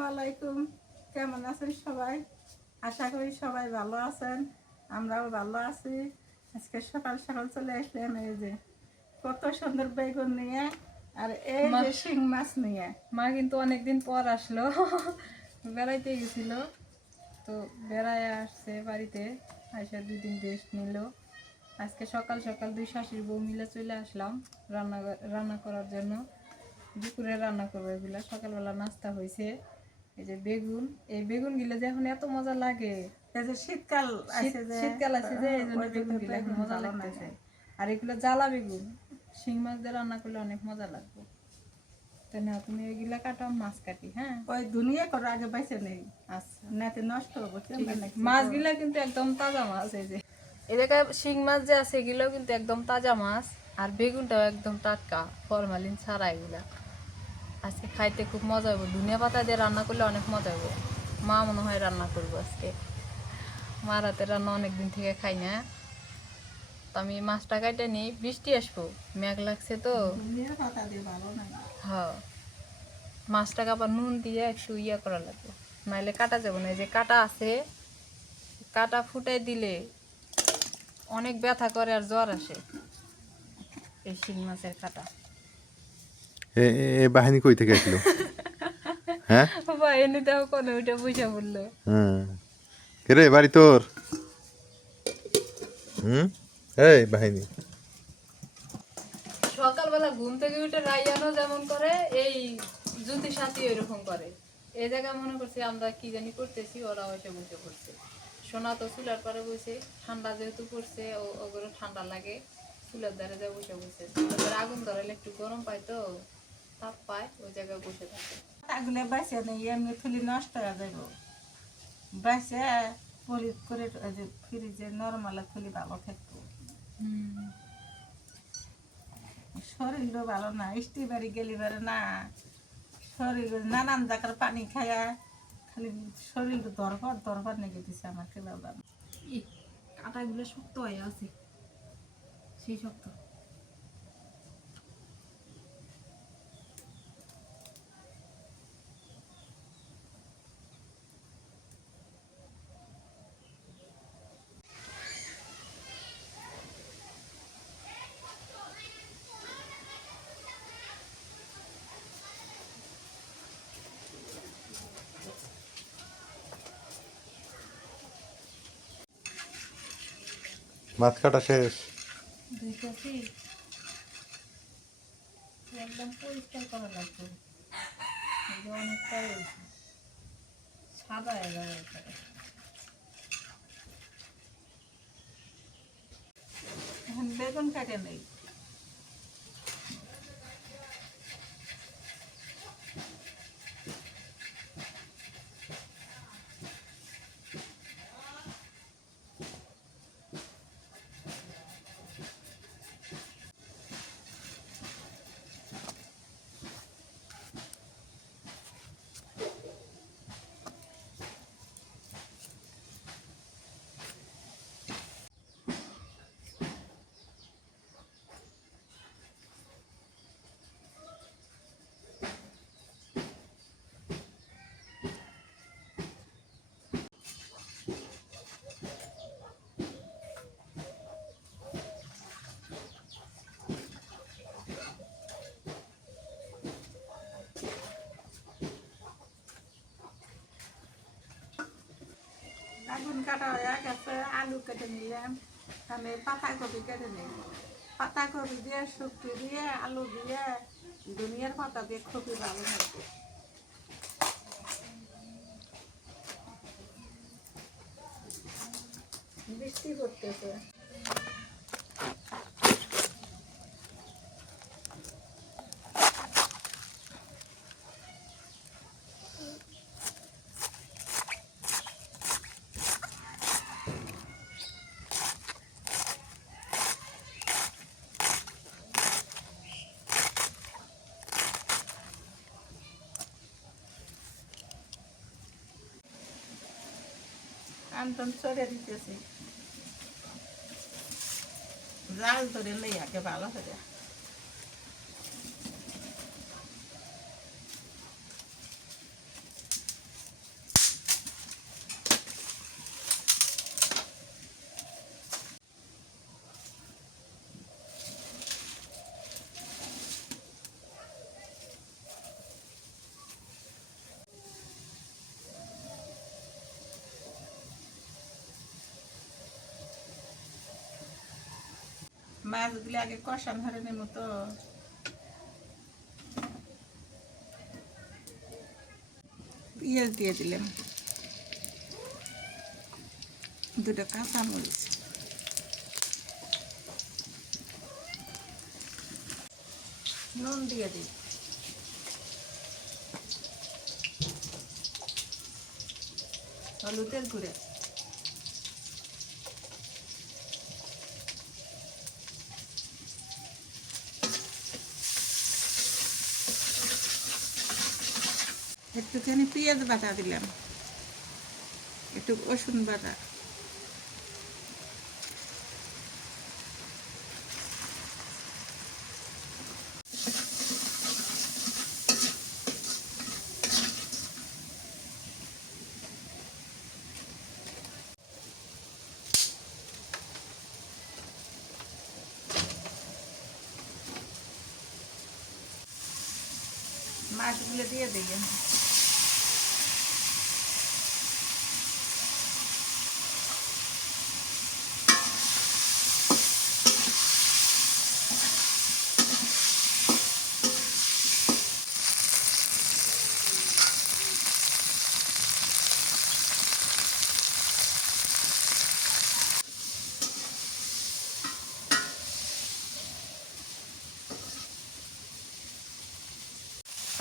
আসসালামু আলাইকুম। কেমন আছেন সবাই? আশা করি সবাই ভালো আছেন। আমরাও ভালো আছি। আজকে সকাল সকাল চলে আসলাম এই যে কত সুন্দর বেগুন নিয়ে আর এই যে শিং মাছ নিয়ে। মা কিন্তু অনেকদিন পর আসলো। বেড়াইতে গেছিল। তো বেড়ায় আসছে বাড়িতে। আইসা দুই দিন রেস্ট নিল। আজকে সকাল সকাল দুই শাশুড়ি বউ মিলে চলে আসলাম রান্না রান্না করার জন্য। দুপুরে রান্না করব এগুলা। সকালবেলা নাস্তা হয়েছে এই যে বেগুন এই বেগুন গিলে যে এখন এত মজা লাগে। শীতকাল শীতকাল আছে যে এই জন্য বেগুন গিলা এখন মজা লাগতেছে। আর এগুলো জ্বালা বেগুন শিং মাছ দিয়ে রান্না করলে অনেক মজা লাগবে। না তুমি এগুলা কাটো মাছ কাটি হ্যাঁ? ওই দুনিয়া করে আগে বাইসে নেই। আচ্ছা। নাতে নষ্ট হব। মাছগুলা কিন্তু একদম তাজা মাছ এই যে। এই জায়গায় শিং মাছ যে আছে এগুলো কিন্তু একদম তাজা মাছ। আর বেগুনটাও একদম টাটকা ফরমালিন ছাড়া এগুলা। আজকে খাইতে খুব মজা হবে ধনিয়া পাতা দিয়ে রান্না করলে অনেক মজা হবে মা মনে হয় রান্না করব আজকে। মা রাতে রান্না অনেক দিন থেকে খাই না। তো আমি মাছটা কাটে নিই বৃষ্টি আসব। মেঘ লাগছে তো। হ্যাঁ। মাছটাকে আবার নুন দিয়ে একটু ইয়ে করা লাগবে। নাইলে কাটা যাবে না। এই যে কাটা আছে কাটা ফুটাই দিলে অনেক ব্যথা করে আর জ্বর আসে। এই শিং মাছের কাটা। এ বাহিনী কই থেকে আসলো? হ্যাঁ? এনে কোনো ওইটা বুঝা বলল। হ্যাঁ। রে বাড়ি তোর? হুম? এই বাহিনী। সকালবেলা ঘুম থেকে উঠে রাইয়ানো যেমন করে এই জুতি সাথী এরকম করে। এই জায়গায় মনে করছি আমরা কি জানি করতেছি ওরা হয়তো বসে পড়ছে। সোনা তো চুলার পরে বসে ঠান্ডা যেহেতু পড়ছে ও ওগুলো ঠান্ডা লাগে চুলার দ্বারে যা বসে বসে। আগুন ধরালে একটু গরম পায় তো। তাপ পায় ওই জায়গায় বসে থাকে। পাতাগুলো বাইসে নেই এমনি থুলি নষ্ট হয়ে যাইব। বাইসে পরি করে ফ্রিজে নর্মালে থুলি ভালো থাকব। শরীরও ভালো না ইষ্টি বাড়ি গেলি বারে না। শরীর নানান জায়গার পানি খায়া খালি শরীর দরবার দরবার নেগে দিছে আমার খেলা কাটাগুলো শক্ত হয়ে আছে সেই শক্ত। মাছ কাটা শেষ। করা লাগবে। সাদা এখন বেগুন কাটে নেই বেগুন কাটা হয়ে গেছে আলু কেটে নিলাম আমি পাতাকপি কেটে নিলাম পাতাকপি দিয়ে শুক্তি দিয়ে আলু দিয়ে দুনিয়ার পাতা দিয়ে খুবই ভালো লাগবে বৃষ্টি করতেছে আন্তন চড়ে দিতেছি জাল ধরে লইয়াকে ভালো করে মাছগুলি আগে কষা হরে নেব তো পেঁয়াজ দিয়ে দিলাম। দুটো কাঁচা মরিচ। নুন দিয়ে দিই। হলুদের গুঁড়ে। একটুখানি পেঁয়াজ বাটা দিলাম। একটু রসুন বাটা মাছগুলো দিয়ে দিই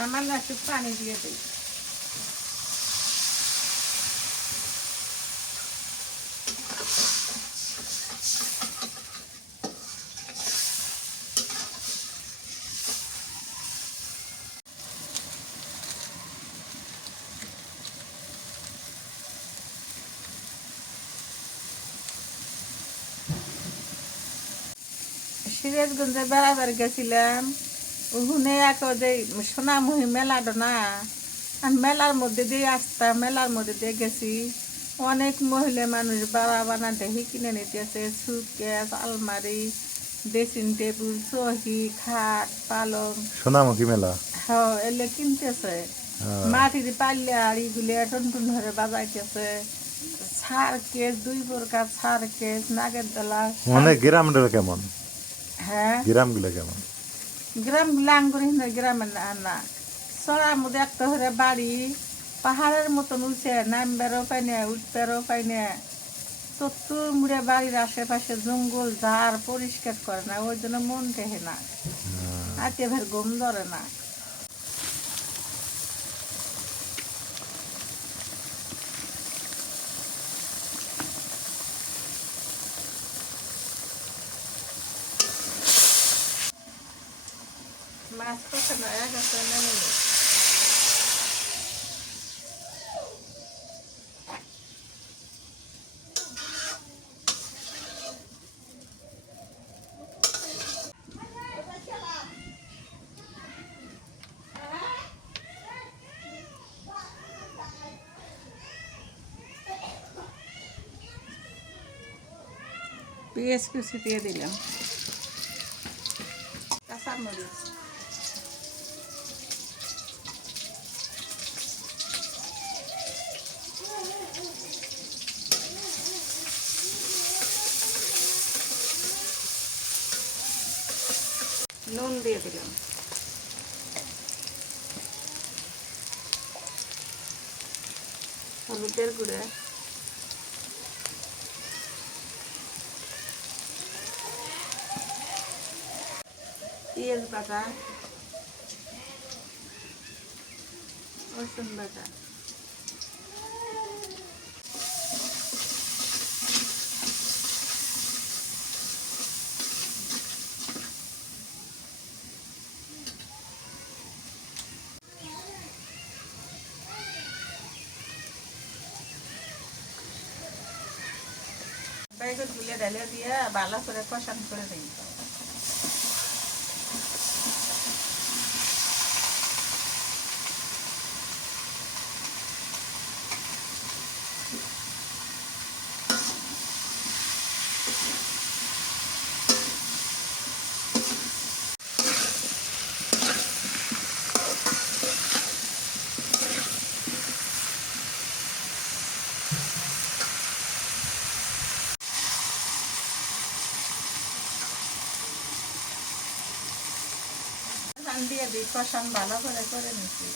সামান্য একটু পানি দিয়ে দিই সিরাজগঞ্জে বেড়াবার গেছিলাম এক যে সোনামুহি মেলাটা না আর মেলার মধ্যে দিয়ে আসতাম মেলার মধ্যে দিয়ে গেছি। অনেক মহিলা মানুষ বাড়া বানা দেখি কিনে নিতেছে সুটকেস আলমারি ড্রেসিং টেবিল চহি খাট পালং। সোনামুখী মেলা? হ্যাঁ এলে কিনতেছে। হ্যাঁ। মাটির পাল্লে আর এগুলি টন ধরে বাজাইতেছে। ছাড় কেস দুই প্রকার ছাড় কেস নাগের দলা মানে গ্রামটা কেমন? হ্যাঁ। গ্রামগুলো কেমন? গ্রাম লাঙ্গুর গ্রামের না না সরার মধ্যে একটা হরে বাড়ি পাহাড়ের মতন উঠছে নামবেরও পাই না উঠবেরও পাই না। চত্তুর মুড়ে বাড়ির আশেপাশে জঙ্গল ঝাড় পরিষ্কার করে না ওই জন্য মন টেহে না আতে ভের ঘুম ধরে না। মাছ কষানো এক আছে নেমে নিই। পেঁয়াজ কুচি দিয়ে দিলাম কাঁচা মরিচ নুন দিয়ে দিলাম হলুদের গুঁড়া। পেঁয়াজ বাটা রসুন বাটা। বাইগন দিয়ে ভালো করে কষান করে দিই। কষান ভালো করে করে নিচ্ছি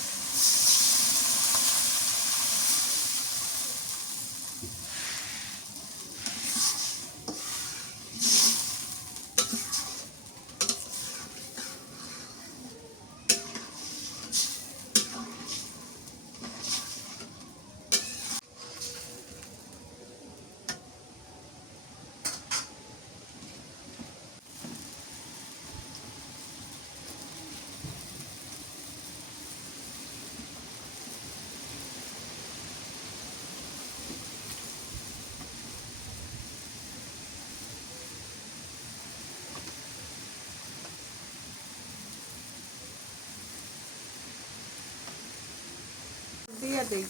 দিয়ে দিই।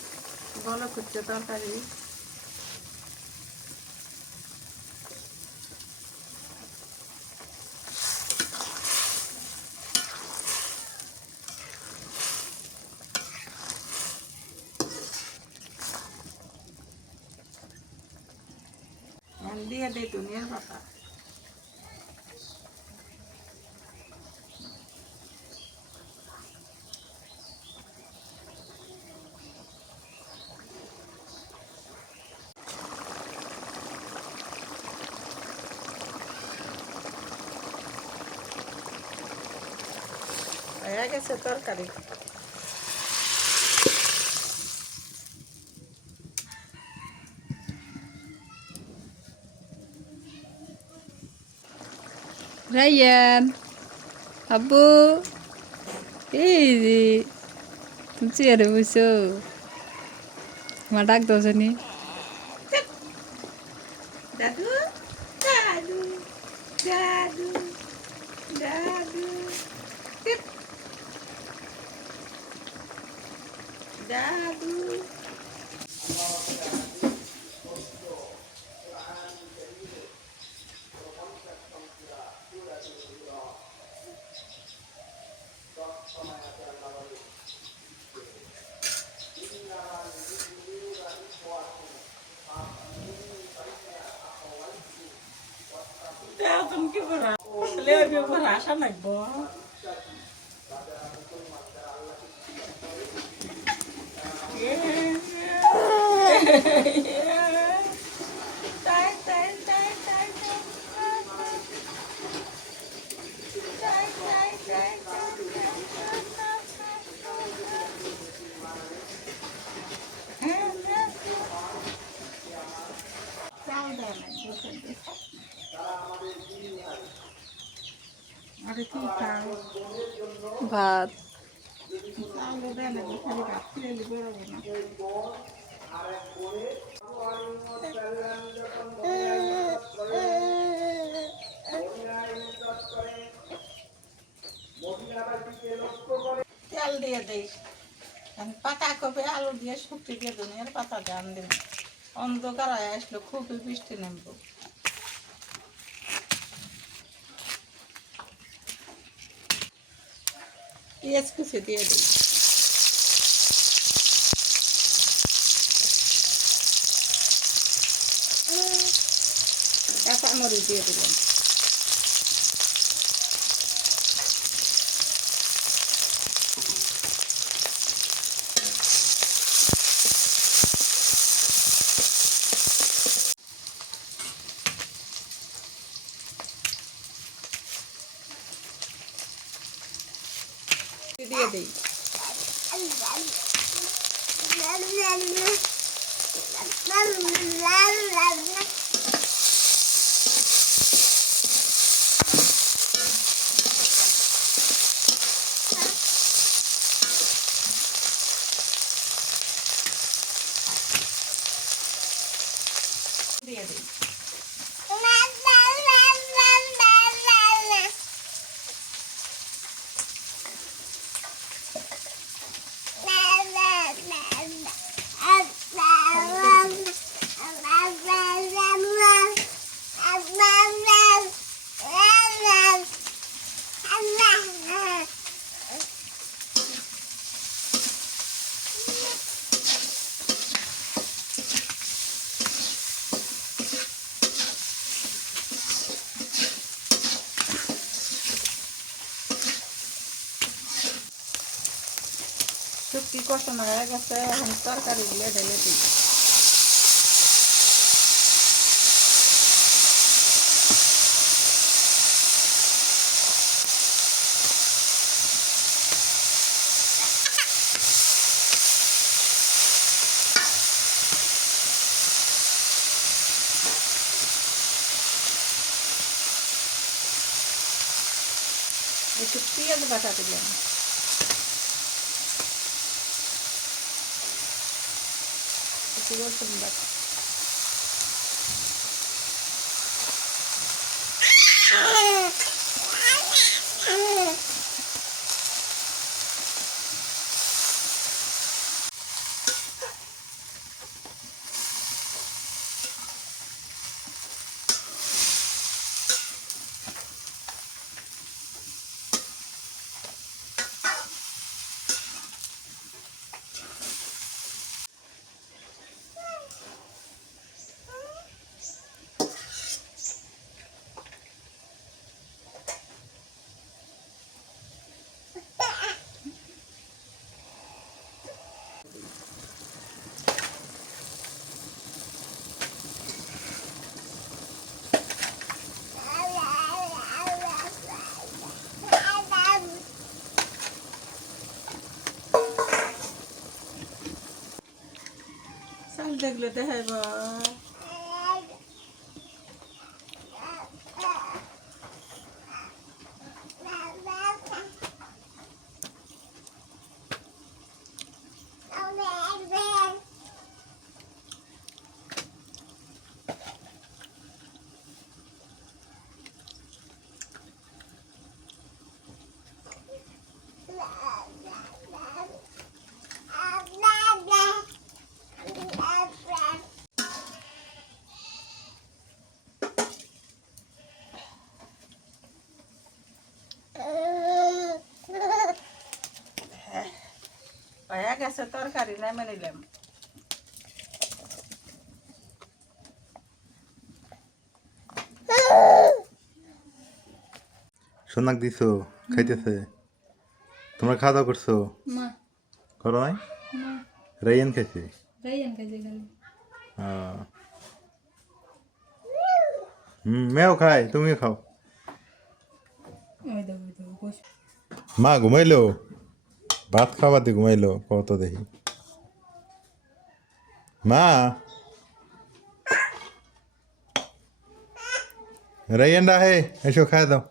বলো কুচ্ছে তরকারি এখন দিয়ে দিই দুনিয়ার পাতা হয়ে গেছে তরকারি। রাইয়ান আব্বু এই যে তুমি চেয়ারে বসো। আমার ডাক দাও জানি দাদু দাদু দাদু দাদু টিপ। দাদু তুমি কি করা লেবে পর আশা লাগবো আরে কি খাও ভাত। দেয় তেল দিয়ে দেই। আমি পাকা কপি আলু দিয়ে শুক্তি দিয়ে দুনিয়ার পাতা গান দিব। অন্ধকার হয়ে আসলো খুবই বৃষ্টি নামবো। পেঁয়াজ কুচি দিয়ে দিই। কাঁচামরিচ দিয়ে দিলাম। কষানো হয়ে গেছে এখন তরকারিগুলো ঢেলে দিই একটু পেঁয়াজ বাটা দিলাম একটু রসুন বাটা চাল দেখলে দেখাইব হয়ে গেছে তরকারি নেমে নিলাম সোনাক দিছো খাইতেছে। তোমরা খাওয়া দাওয়া করছ? করো নাই? রাইয়ান খাইছে। হুম মেও খাই তুমিও খাও। ওই দেখো ওই দেখো বস। মা ঘুমাইলো? ভাত খাওয়াতে ঘুমাইলো কত দেখি। মা! রাইয়ানটা হে, এসো খাই দাও।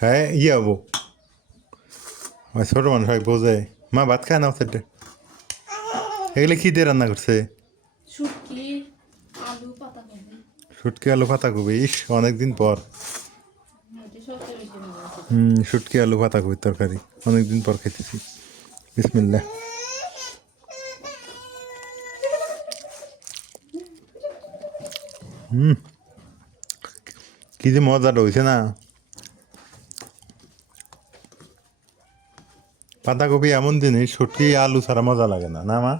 হ্যাঁ ইয়ে হব। ছোট মানুষ হয়, বোঝে। মা, ভাত খায় না সেটা এগুলো কি দিয়ে রান্না করছে। শুটকি আলু পাতা কবি, ইস, অনেকদিন পর। হুম, শুটকি আলু পাতা কবি তরকারি, অনেকদিন পর খেতেছি। বিসমিল্লা হুম, কি যে মজাটা হয়েছে না। পাতাকপি এমন জিনিস, শুটকি, আলু ছাড়া মজা লাগে না না মা?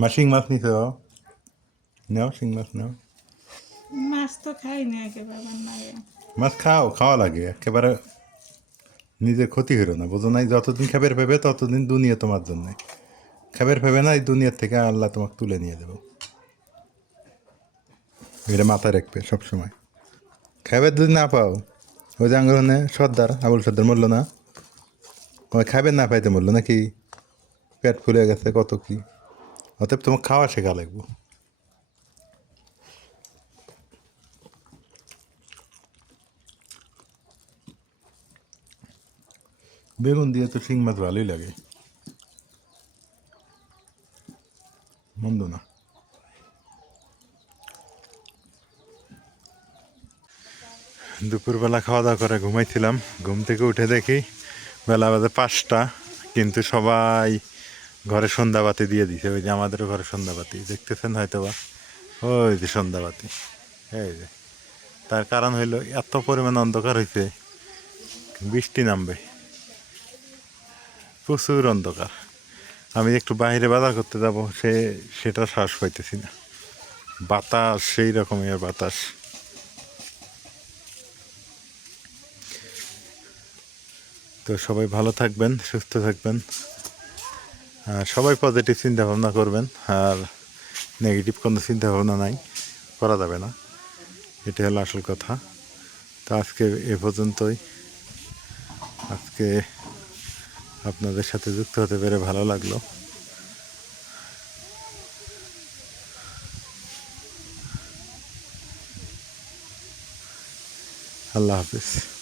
মা শিং মাছ নিছ নাও শিং মাছ নাও। মাছ তো খাই না একেবারে মাছ খাও খাওয়া লাগে। একেবারে নিজের ক্ষতি হইল না। বোঝো নাই যতদিন খাবার পাবে ততদিন দুনিয়া তোমার জন্য। খাবার পাবে না এই দুনিয়ার থেকে আল্লাহ তোমাকে তুলে নিয়ে দেবো। এটা মাথায় রাখবে সবসময়। খাবার যদি না পাও ওই যে আঙ্গরনে সর্দার আবুল সর্দার মরল না। ওই খাবার না পাইতে মরলো নাকি? পেট ফুলে গেছে কত কি? অতএব তোমাকে খাওয়া শেখা লাগবো বেগুন দিয়ে তো শিং মাছ ভালোই লাগে মন্দ না দুপুরবেলা খাওয়া দাওয়া করে ঘুমাইছিলাম ঘুম থেকে উঠে দেখি বেলা বাজে পাঁচটা কিন্তু সবাই ঘরে সন্ধ্যাবাতি দিয়ে দিছে, ওই যে আমাদেরও ঘরে সন্ধ্যাবাতি। দেখতেছেন হয়তো বা ওই যে সন্ধ্যাবাতি। এই যে। তার কারণ হইল, এত পরিমাণ অন্ধকার হয়েছে বৃষ্টি নামবে। প্রচুর অন্ধকার। আমি একটু বাইরে বাজার করতে যাব, সে, সেটা শ্বাস পাইতেছি না। বাতাস, সেই রকমের বাতাস। তো সবাই ভালো থাকবেন, সুস্থ থাকবেন। সবাই পজিটিভ চিন্তা ভাবনা করবেন, আর নেগেটিভ কোনো চিন্তা ভাবনা নাই, করা যাবে না। এটা হলো আসল কথা। তো আজকে এ পর্যন্তই। আজকে আপনাদের সাথে যুক্ত হতে পেরে ভালো লাগল। আল্লাহ হাফিজ।